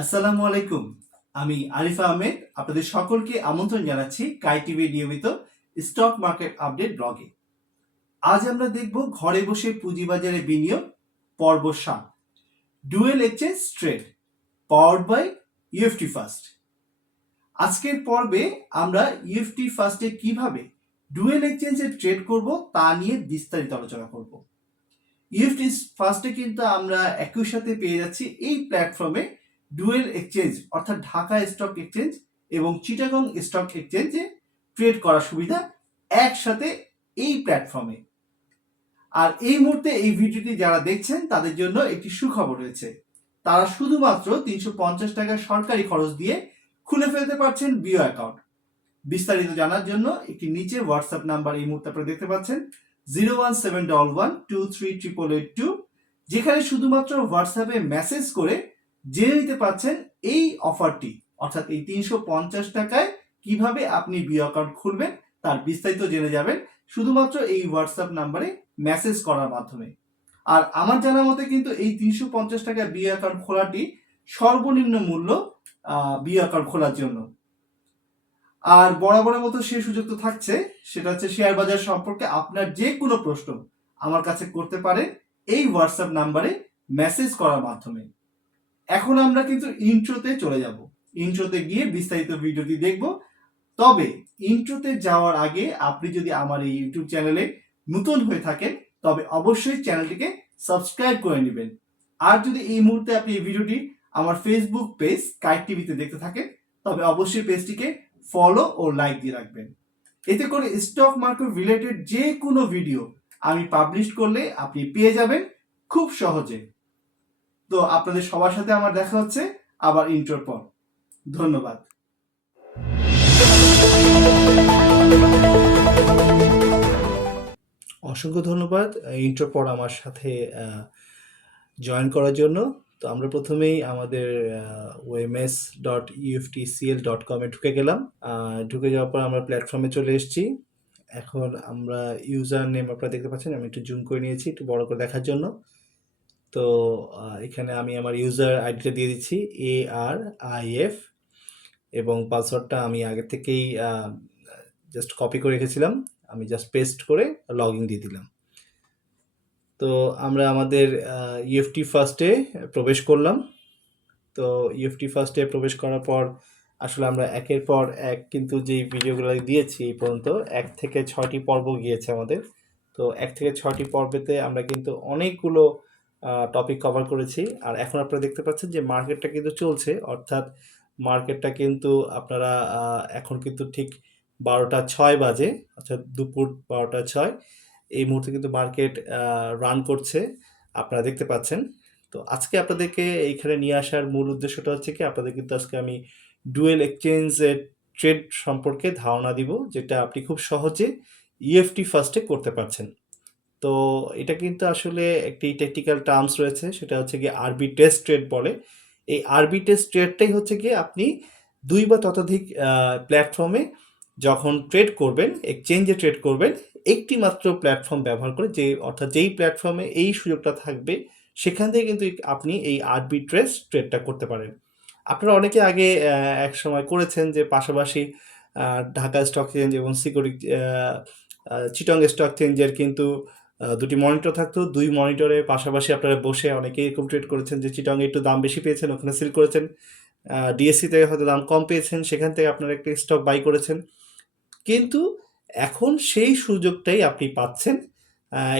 আসসালামু আলাইকুম। আমি আরিফা আহমেদ আপনাদের সকলকে আমন্ত্রণ জানাচ্ছি কাই টিভির নিয়মিত স্টক মার্কেট আপডেট ব্লগে। আজ আমরা দেখব ঘরে বসে পুঁজিবাজারে বিনিয়োগ পর্ব 7, dual exchange trade, powered by UFT first. আজকের পর্বে আমরা ইউএফটি ফার্স্টে কিভাবে ডুয়েল এক্সচেঞ্জে ট্রেড করব তা নিয়ে বিস্তারিত আলোচনা করব। ইউএফটি ফার্স্টে কিন্তু আমরা একই সাথে পেয়ে যাচ্ছি এই প্ল্যাটফর্মে ডুয়েল এক্সচেঞ্জ অর্থাৎ ঢাকা স্টক এক্সচেঞ্জ এবং চিটাগং স্টক এক্সচেঞ্জে ট্রেড করার সুবিধা একসাথে এই প্ল্যাটফর্মে। আর এই মুহূর্তে এই ভিডিওটি যারা দেখছেন তাদের জন্য একটি সুখবর রয়েছে। তারা শুধুমাত্র 350 টাকা সরকারি খরচ দিয়ে খুলে ফেলতে পারছেন বিও অ্যাকাউন্ট। বিস্তারিত জানার জন্য একটি নিচে হোয়াটসঅ্যাপ নাম্বার এই মুহূর্তে আপনারা দেখতে পাচ্ছেন 01711238882, যেখানে শুধুমাত্র হোয়াটসঅ্যাপে মেসেজ করে জেনে নিতে পারছেন এই অফারটি, অর্থাৎ এই 350 টাকায় কিভাবে আপনি বিও অ্যাকাউন্ট খুলবেন তার বিস্তারিত জেনে যাবেন শুধুমাত্র এই হোয়াটসঅ্যাপ নাম্বারে মেসেজ করার মাধ্যমে। আর আমার জানা মতে কিন্তু এই 350 টাকা বিও অ্যাকাউন্ট খোলাটি সর্বনিম্ন মূল্য বিও অ্যাকাউন্ট খোলার জন্য। আর বরাবরের মতো সেই সুযোগ তো থাকছে, সেটা হচ্ছে শেয়ার বাজার সম্পর্কে আপনার যে কোনো প্রশ্ন আমার কাছে করতে পারেন এই হোয়াটসঅ্যাপ নাম্বারে মেসেজ করার মাধ্যমে। এখন আমরা কিন্তু ইন্ট্রোতে চলে যাব। ইন্ট্রোতে গিয়ে বিস্তারিত ভিডিওটি দেখব। তবে ইন্ট্রোতে যাওয়ার আগে আপনি যদি আমার এই ইউটিউব চ্যানেলে নতুন হয়ে থাকেন তবে অবশ্যই চ্যানেলটিকে সাবস্ক্রাইব করে নেবেন। আর যদি এই মুহূর্তে আপনি এই ভিডিওটি আমার ফেসবুক পেজ কাইট টিভিতে দেখতে থাকেন তবে অবশ্যই পেজটিকে ফলো ও লাইক দিয়ে রাখবেন। এতে করে স্টক মার্কেট রিলেটেড যে কোনো ভিডিও আমি পাবলিশ করলে আপনি পেয়ে যাবেন খুব সহজে। তো আপনাদের সবার সাথে আমার দেখা হচ্ছে আবার ইন্ট্রোর পর। ধন্যবাদ। অসংখ্য ধন্যবাদ ইন্ট্রোর পর আমার সাথে জয়েন করার জন্য। তো আমরা প্রথমেই আমাদের oms.uftcl.com-এ ঢুকে গেলাম। ঢুকে যাওয়ার পর আমরা প্ল্যাটফর্মে চলে এসেছি। এখন আমরা ইউজার নেম আপনারা দেখতে পাচ্ছেন, আমি একটু জুম করে নিয়েছি একটু বড় করে দেখার জন্য। তো এখানে আমি আমার ইউজার আইডিটা দিয়ে দিচ্ছি ARIF, এবং পাসওয়ার্ডটা আমি আগে থেকেই জাস্ট কপি করে রেখেছিলাম, আমি জাস্ট পেস্ট করে লগ ইন দিয়ে দিলাম। তো আমরা আমাদের ইউএফটি ফার্স্টে প্রবেশ করলাম। তো ইউএফটি ফার্স্টে প্রবেশ করার পর আসলে আমরা একের পর এক কিন্তু যেই ভিডিওগুলো দিয়েছি এই পর্যন্ত 1 থেকে 6টি পর্ব গিয়েছে আমাদের। তো 1 থেকে 6টি পর্বেতে আমরা কিন্তু অনেকগুলো টপিক কভার করেছি। আর এখন আপনারা দেখতে পাচ্ছেন যে মার্কেটটা কিন্তু চলছে, অর্থাৎ মার্কেটটা কিন্তু আপনারা এখন কিন্তু ঠিক 12টা 6 বাজে, অর্থাৎ দুপুর 12টা 6 এই মুহূর্তে কিন্তু মার্কেট রান করছে, আপনারা দেখতে পাচ্ছেন। তো আজকে আপনাদেরকে এইখানে নিয়ে আসার মূল উদ্দেশ্যটা হচ্ছে কি, আপনাদের কিন্তু আজকে আমি ডুয়েল এক্সচেঞ্জের ট্রেড সম্পর্কে ধারণা দিব, যেটা আপনি খুব সহজে ইএফটি ফার্স্টে করতে পারছেন। তো এটা কিন্তু আসলে একটি টেকনিক্যাল টার্মস রয়েছে, সেটা হচ্ছে কি আরবিট্রেজ ট্রেড বলে। এই আরবিট্রেজ ট্রেডটাই হচ্ছে কি আপনি 2 বা ততোধিক প্ল্যাটফর্মে যখন ট্রেড করবেন, এক্সচেঞ্জে ট্রেড করবেন, একটি মাত্র প্ল্যাটফর্ম ব্যবহার করে, যে অর্থাৎ যেই প্ল্যাটফর্মে এই সুযোগটা থাকবে সেখান থেকে কিন্তু আপনি এই আরবিট্রেজ ট্রেডটা করতে পারেন। আপনারা অনেকে আগে এক সময় করেছেন যে পাশাপাশি ঢাকা স্টক এক্সচেঞ্জ এবং চিটং স্টক এক্সচেঞ্জের কিন্তু 2টি মনিটর থাকতো। 2 মনিটরের পাশাপাশি আপনারা বসে অনেকেই এরকম ট্রেড করেছেন যে চিটংয়ে একটু দাম বেশি পেয়েছেন, ওখানে সেল করেছেন। ডিএসসি থেকে হয়তো দাম কম পেয়েছেন, সেখান থেকে আপনারা একটা স্টক বাই করেছেন। কিন্তু এখন সেই সুযোগটাই আপনি পাচ্ছেন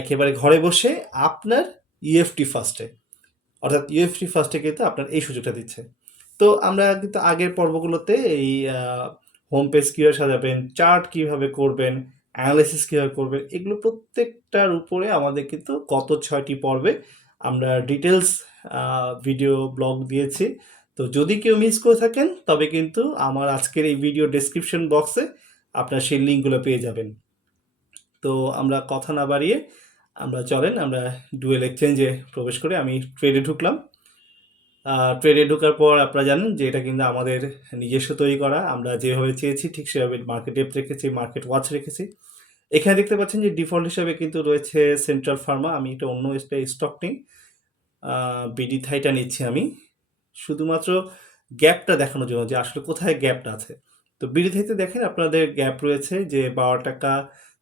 একেবারে ঘরে বসে আপনার ইএফটি ফার্স্টে, অর্থাৎ ইএফটি ফার্স্টে কিন্তু আপনার এই সুযোগটা দিচ্ছে। তো আমরা কিন্তু আগের পর্বগুলোতে এই হোম পেজ কীভাবে সাজাবেন, চার্ট কীভাবে করবেন, অ্যানালাইসিস কীভাবে করবেন, এগুলো প্রত্যেকটার উপরে আমাদের কিন্তু গত 6টি পর্বে আমরা ডিটেলস ভিডিও ব্লগ দিয়েছি। তো যদি কেউ মিস করে থাকেন তবে কিন্তু আমার আজকের এই ভিডিও ডেসক্রিপশন বক্সে আপনার সেই লিঙ্কগুলো পেয়ে যাবেন। তো আমরা কথা না বাড়িয়ে আমরা ডুয়েল এক্সচেঞ্জে প্রবেশ করে আমি ট্রেডে ঢুকলাম। ট্রেডে ঢোকার পর আপনারা জানেন যে এটা কিন্তু আমাদের নিজস্ব তৈরি করা, আমরা যেভাবে চেয়েছি ঠিক সেভাবে মার্কেট ডেপথ রেখেছি, মার্কেট ওয়াচ রেখেছি। এখানে দেখতে পাচ্ছেন যে ডিফল্ট হিসাবে কিন্তু রয়েছে সেন্ট্রাল ফার্মা। আমি এটা অন্য স্টক নিই, বিডি থাইটা নিচ্ছি আমি। শুধুমাত্র গ্যাপটা দেখানোর জন্য যে আসলে কোথায় গ্যাপটা আছে। তো বিডিতে দেখেন আপনাদের গ্যাপ রয়েছে যে 12 টাকা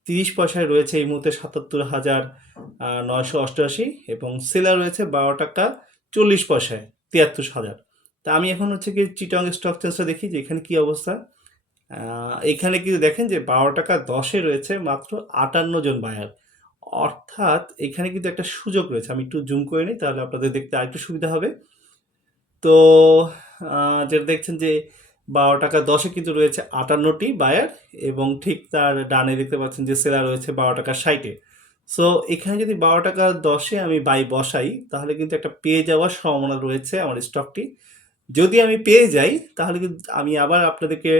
30 পয়সায় রয়েছে এই মুহূর্তে 77,988 এবং সেলার রয়েছে 12 টাকা 40 পয়সায় 73,000। তা আমি এখন হচ্ছে কি চিটং স্টক চেঞ্জটা দেখি যে এখানে কি অবস্থা। এখানে কিন্তু দেখেন যে 12 টাকা 10-এ রয়েছে মাত্র 58 জন বায়ার, অর্থাৎ এখানে কিন্তু একটা সুযোগ রয়েছে। আমি একটু জুম করে নিই তাহলে আপনাদের দেখতে আরেকটু সুবিধা হবে। তো যেটা দেখছেন যে 12 টাকা 10-এ কিন্তু রয়েছে 58টি বায়ার এবং ঠিক তার ডানে দেখতে পাচ্ছেন যে সেলার রয়েছে 12 টাকা 60-এ। সো এখানে যদি 12 টাকা 10-এ আমি বাই বসাই তাহলে কিন্তু একটা পেয়ে যাওয়ার সম্ভাবনা রয়েছে আমার স্টকটি। যদি আমি পেয়ে যাই তাহলে কিন্তু আমি আবার আপনাদেরকে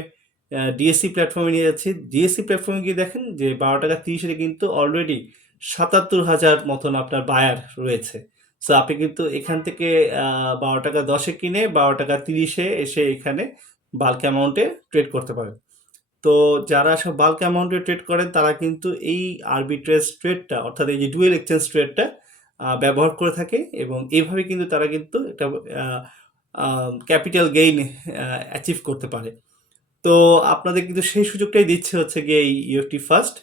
ডিএসসি প্ল্যাটফর্মে নিয়ে যাচ্ছি। ডিএসসি প্ল্যাটফর্মে গিয়ে দেখেন যে 12 টাকা 30-এ কিন্তু অলরেডি 77,000 মতন আপনার বায়ার রয়েছে। সো আপনি কিন্তু এখান থেকে 12 টাকা 10-এ কিনে 12 টাকা 30-এ এসে এখানে বাল্ক অ্যামাউন্টে ট্রেড করতে পারেন। তো যারা সব বাল্ক অ্যামাউন্টে ট্রেড করেন তারা কিন্তু এই আরবিট্রেজ ট্রেডটা অর্থাৎ এই যে ডুয়েল এক্সচেঞ্জ ট্রেডটা ব্যবহার করে থাকে এবং এইভাবে কিন্তু তারা কিন্তু একটা ক্যাপিটাল গেইন অ্যাচিভ করতে পারে। তো আপনাদের কিন্তু সেই সুযোগটাই দিচ্ছে হচ্ছে গিয়ে এই ইউএফটি ফার্স্ট।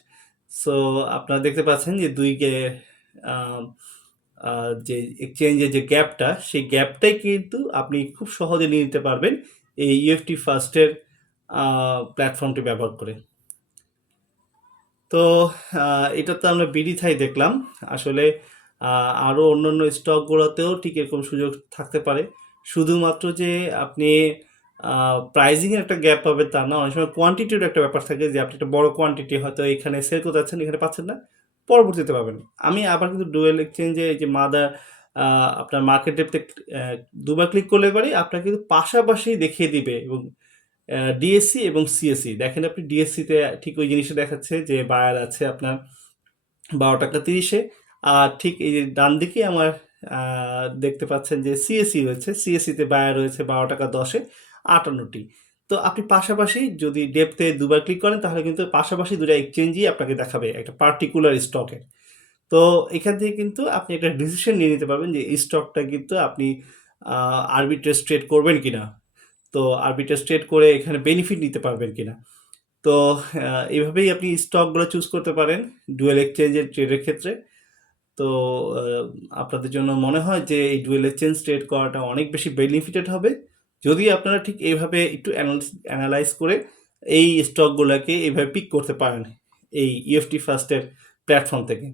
সো আপনারা দেখতে পাচ্ছেন যে যে এক্সচেঞ্জের যে গ্যাপটা সেই গ্যাপটাই কিন্তু আপনি খুব সহজে নিয়ে নিতে পারবেন এই ইউএফটি ফার্স্টের প্ল্যাটফর্মটি ব্যবহার করে। তো এটা তো আমরা বিডিথাই দেখলাম। আসলে আরও অন্যান্য স্টকগুলোতেও ঠিক এরকম সুযোগ থাকতে পারে। শুধুমাত্র যে আপনি প্রাইজিংয়ের একটা গ্যাপ পাবেন তা না, অনেক সময় কোয়ান্টিটির একটা ব্যাপার থাকে যে আপনি একটা বড় কোয়ান্টিটি হয়তো এখানে সেল করতে যাচ্ছেন, এখানে পাচ্ছেন না, পরবর্তীতে পাবেন। আমি আবার কিন্তু ডুয়েল এক্সচেঞ্জে এই যে আপনার মার্কেট ডেপথে দুবার ক্লিক করলে পারি আপনার কিন্তু পাশাপাশি দেখিয়ে দিবে এবং ডিএসসি এবং সিএসসি দেখেন আপনি ডিএসসিতে ঠিক ওই জিনিসটা দেখাচ্ছে যে বায়ার আছে আপনার 12 টাকা 30-এ, আর ঠিক এই যে ডান দিকে আমার দেখতে পাচ্ছেন যে সিএসসি রয়েছে, সিএসসিতে বায়ার রয়েছে 12 টাকা 10-এ 58টি। তো আপনি পাশাপাশি যদি ডেপথে দুবার ক্লিক করেন তাহলে কিন্তু পাশাপাশি দুটো এক্সচেঞ্জই আপনাকে দেখাবে একটা পার্টিকুলার স্টকের। তো এখান থেকে কিন্তু আপনি একটা ডিসিশন নিয়ে নিতে পারবেন যে এই স্টকটা কিন্তু আপনি আরবিট্রেজ ট্রেড করবেন কিনা, তো আরবিট্রেজ ট্রেড করে এখানে বেনিফিট নিতে পারবেন কিনা। তো এইভাবেই আপনি স্টকগুলো চুজ করতে পারেন ডুয়েল এক্সচেঞ্জের ট্রেডের ক্ষেত্রে। তো আপনাদের জন্য মনে হয় যে এই ডুয়েল এক্সচেঞ্জ ট্রেড করাটা অনেক বেশি বেনিফিটেড হবে যদি আপনারা ঠিক এইভাবে একটু অ্যানালাইজ করে এই স্টকগুলোকে এইভাবে পিক করতে পারেন এই ইএফটি ফার্স্টের প্ল্যাটফর্ম থেকে।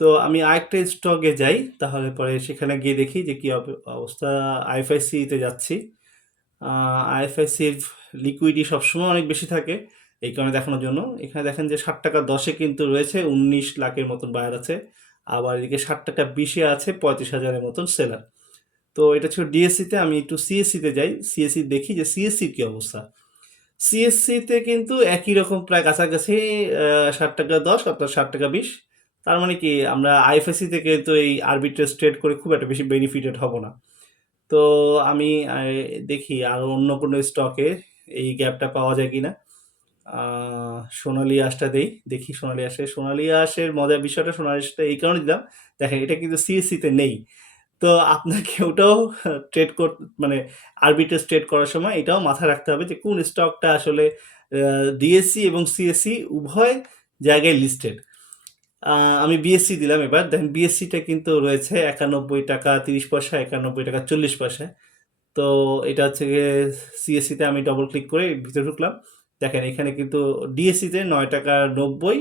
তো আমি আরেকটা স্টকে যাই, তাহলে পরে সেখানে গিয়ে দেখি যে কী অবস্থা। আইএফআইসিতে যাচ্ছি। আইএফআইসির লিকুইডিটি সবসময় অনেক বেশি থাকে, এই কারণে দেখানোর জন্য। এখানে দেখেন যে 60 টাকা 10-এ কিন্তু রয়েছে 19 লাখের মতন বায়ার আছে, আবার এদিকে 60 টাকা 20-এ আছে 35,000-এর মতন সেলার। তো এটা ছিল ডিএসসিতে। আমি একটু সিএসসিতে যাই, সিএসসি দেখি যে সিএসসির কী অবস্থা। সিএসসিতে কিন্তু একই রকম প্রায় কাছাকাছি 60 টাকা 10 অর্থাৎ 60 টাকা 20। তার মানে কি আমরা আইএফএসসি থেকে তো এই আরবিট্রেজ ট্রেড করে খুব একটা বেশি বেনিফিটেড হব না। তো আমি দেখি আরও অন্য কোনো স্টকে এই গ্যাপটা পাওয়া যায় কিনা। সোনালী আঁশটা দেখি সোনালী আঁশের মজার বিষয়টা, সোনালী আঁশটা এই কারণে দিলাম, দেখেন এটা কিন্তু সিএসসিতে নেই। তো আপনাকে ওটাও ট্রেড মানে আরবিট্রেজ ট্রেড করার সময় এটাও মাথায় রাখতে হবে যে কোন স্টকটা আসলে ডিএসসি এবং সিএসসি উভয় জায়গায় লিস্টেড। আমি বিএসসি দিলাম এবার, দেখেন বিএসসিটা কিন্তু রয়েছে 91 টাকা 30 পয়সা 91 টাকা 40 পয়সা। তো এটা হচ্ছে গিয়ে সিএসসিতে আমি ডবল ক্লিক করে ভিতরে ঢুকলাম, দেখেন এখানে কিন্তু ডিএসসিতে 9 টাকা 90,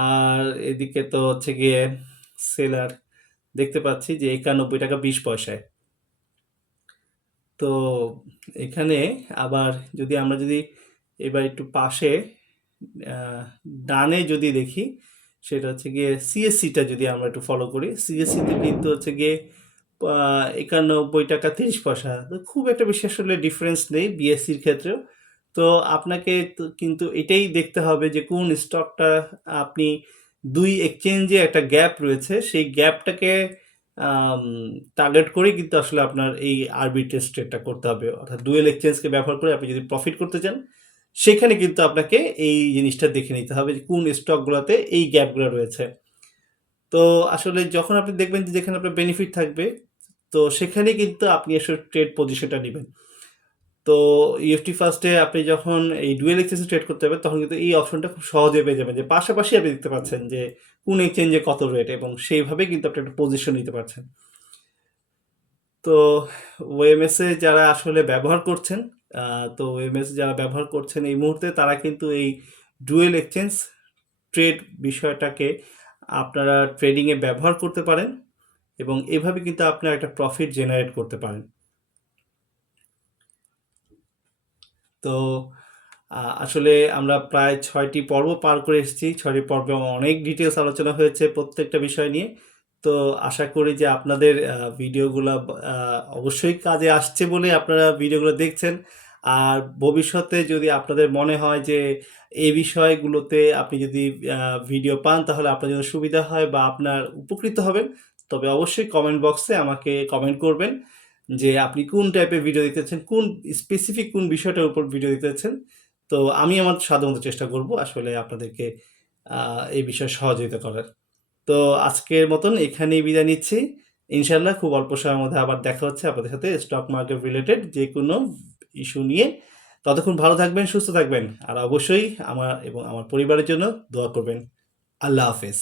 আর এদিকে তো হচ্ছে গিয়ে সেলার দেখতে পাচ্ছি যে 91 টাকা 20 পয়সায়। তো এখানে আবার আমরা যদি এবার একটু পাশে ডানে যদি দেখি, সেটা হচ্ছে গিয়ে সিএসসিটা যদি আমরা একটু ফলো করি, সিএসসিতে কিন্তু হচ্ছে গিয়ে 91 টাকা 30 পয়সা। তো খুব একটা বেশি আসলে ডিফারেন্স নেই বিএসসির ক্ষেত্রেও। তো আপনাকে কিন্তু এটাই দেখতে হবে যে কোন স্টকটা আপনি দুই এক্সচেঞ্জে একটা গ্যাপ রয়েছে, সেই গ্যাপটাকে টার্গেট করে কিন্তু আসলে আপনার এই আরবিট্রেজ ট্রেডটা করতে হবে, অর্থাৎ ডুয়েল এক্সচেঞ্জকে ব্যবহার করে আপনি যদি প্রফিট করতে চান সেখানে কিন্তু আপনাকে এই জিনিসটা দেখে নিতে হবে যে কোন স্টকগুলোতে এই গ্যাপগুলো রয়েছে। তো আসলে যখন আপনি দেখবেন যে যেখানে আপনার বেনিফিট থাকবে তো সেখানে কিন্তু আপনি আসলে ট্রেড পজিশনটা নেবেন। তো ইএফটি ফার্স্টে আপনি যখন এই ডুয়েল এক্সচেঞ্জে ট্রেড করতে হবে তখন কিন্তু এই অপশনটা খুব সহজে পেয়ে যাবেন যে পাশাপাশি আপনি দেখতে পাচ্ছেন যে কোন এক্সচেঞ্জে কত রেট এবং সেইভাবে কিন্তু আপনি একটা পজিশন নিতে পারছেন। তো ওএমএসএ যারা আসলে ব্যবহার করছেন, তো ওএমএস যারা ব্যবহার করছেন এই মুহূর্তে তারা কিন্তু এই ডুয়েল এক্সচেঞ্জ ট্রেড বিষয়টাকে আপনারা ট্রেডিংয়ে ব্যবহার করতে পারেন এবং এভাবে কিন্তু আপনারা একটা প্রফিট জেনারেট করতে পারেন। তো আসলে আমরা প্রায় 6টি পর্ব পার করে এসেছি। 6টি পর্বে অনেক ডিটেলস আলোচনা হয়েছে প্রত্যেকটা বিষয় নিয়ে। তো আশা করি যে আপনাদের ভিডিওগুলা অবশ্যই কাজে আসছে বলে আপনারা ভিডিওগুলো দেখছেন। আর ভবিষ্যতে যদি আপনাদের মনে হয় যে এই বিষয়গুলোতে আপনি যদি ভিডিও পান তাহলে আপনার জন্য সুবিধা হয় বা আপনার উপকৃত হবেন, তবে অবশ্যই কমেন্ট বক্সে আমাকে কমেন্ট করবেন যে আপনি কোন টাইপের ভিডিও দেখতে চাচ্ছেন, কোন স্পেসিফিক কোন বিষয়টার উপর ভিডিও দিতে চাচ্ছেন। তো আমি আমার সাধ্যমতো চেষ্টা করব আসলে আপনাদেরকে এই বিষয়ে সহযোগিতা করার। তো আজকের মতন এখানেই বিদায় নিচ্ছি। ইনশাআল্লাহ খুব অল্প সময়ের মধ্যে আবার দেখা হচ্ছে আপনাদের সাথে স্টক মার্কেট রিলেটেড যেকোনো ইস্যু নিয়ে। ততক্ষণ ভালো থাকবেন, সুস্থ থাকবেন। আর অবশ্যই আমার এবং আমার পরিবারের জন্য দোয়া করবেন। আল্লাহ হাফেজ।